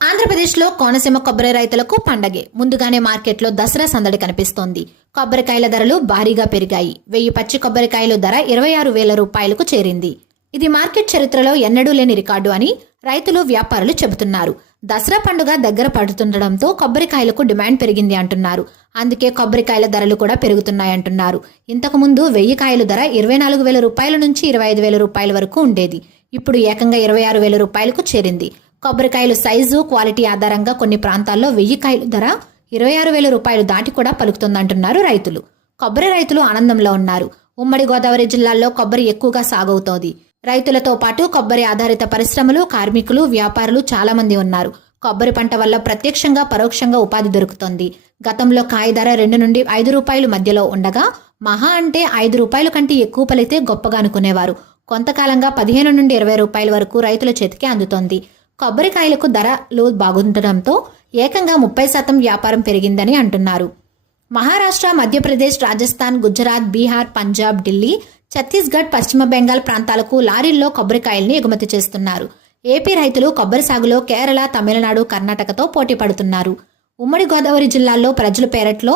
ఆంధ్రప్రదేశ్లో కోనసీమ కొబ్బరి రైతులకు పండగే. ముందుగానే మార్కెట్లో దసరా సందడి కనిపిస్తోంది. కొబ్బరికాయల ధరలు భారీగా పెరిగాయి. వెయ్యి పచ్చి కొబ్బరికాయలు ధర ఇరవై ఆరు వేల రూపాయలకు చేరింది. ఇది మార్కెట్ చరిత్రలో ఎన్నడూ లేని రికార్డు అని రైతులు వ్యాపారులు చెబుతున్నారు. దసరా పండుగ దగ్గర పడుతుండడంతో కొబ్బరికాయలకు డిమాండ్ పెరిగింది అంటున్నారు. అందుకే కొబ్బరికాయల ధరలు కూడా పెరుగుతున్నాయంటున్నారు ఇంతకుముందు వెయ్యి కాయలు ధర ఇరవై నాలుగు వేల రూపాయల నుంచి ఇరవై ఐదు వేల రూపాయల వరకు ఉండేది. ఇప్పుడు ఏకంగా ఇరవై ఆరు వేల రూపాయలకు చేరింది. కొబ్బరికాయలు సైజు క్వాలిటీ ఆధారంగా కొన్ని ప్రాంతాల్లో వెయ్యి కాయలు ధర ఇరవై ఆరు వేల రూపాయలు దాటి కూడా పలుకుతుందంటున్నారు రైతులు. కొబ్బరి రైతులు ఆనందంలో ఉన్నారు. ఉమ్మడి గోదావరి జిల్లాల్లో కొబ్బరి ఎక్కువగా సాగవుతోంది. రైతులతో పాటు కొబ్బరి ఆధారిత పరిశ్రమలు కార్మికులు వ్యాపారులు చాలా మంది ఉన్నారు. కొబ్బరి పంట వల్ల ప్రత్యక్షంగా పరోక్షంగా ఉపాధి దొరుకుతోంది. గతంలో కాయ ధర రెండు నుండి ఐదు రూపాయలు మధ్యలో ఉండగా మహా అంటే ఐదు రూపాయల కంటే ఎక్కువ పలితే గొప్పగా అనుకునేవారు. కొంతకాలంగా పదిహేను నుండి ఇరవై రూపాయల వరకు రైతుల చేతికి అందుతోంది. కొబ్బరికాయలకు ధరలు బాగుండటంతో ఏకంగా ముప్పై శాతం వ్యాపారం పెరిగిందని అంటున్నారు. మహారాష్ట్ర మధ్యప్రదేశ్ రాజస్థాన్ గుజరాత్ బీహార్ పంజాబ్ ఢిల్లీ ఛత్తీస్గఢ్ పశ్చిమ బెంగాల్ ప్రాంతాలకు లారీల్లో కొబ్బరికాయల్ని ఎగుమతి చేస్తున్నారు. ఏపీ రైతులు కొబ్బరి సాగులో కేరళ తమిళనాడు కర్ణాటకతో పోటీ పడుతున్నారు. ఉమ్మడి గోదావరి జిల్లాల్లో ప్రజల పేరట్లో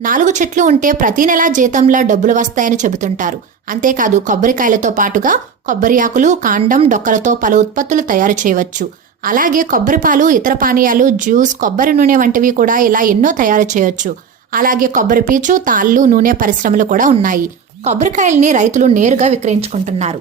నాలుగు చెట్లు ఉంటే ప్రతి నెల జీతంలో డబ్బులు వస్తాయని చెబుతుంటారు. అంతేకాదు కొబ్బరికాయలతో పాటుగా కొబ్బరి ఆకులు కాండం డొక్కలతో పలు ఉత్పత్తులు తయారు చేయవచ్చు. అలాగే కొబ్బరి పాలు ఇతర పానీయాలు జ్యూస్ కొబ్బరి నూనె వంటివి కూడా ఇలా ఎన్నో తయారు చేయొచ్చు. అలాగే కొబ్బరి పీచు తాళ్ళు నూనె పరిశ్రమలు కూడా ఉన్నాయి. కొబ్బరికాయల్ని రైతులు నేరుగా విక్రయించుకుంటున్నారు.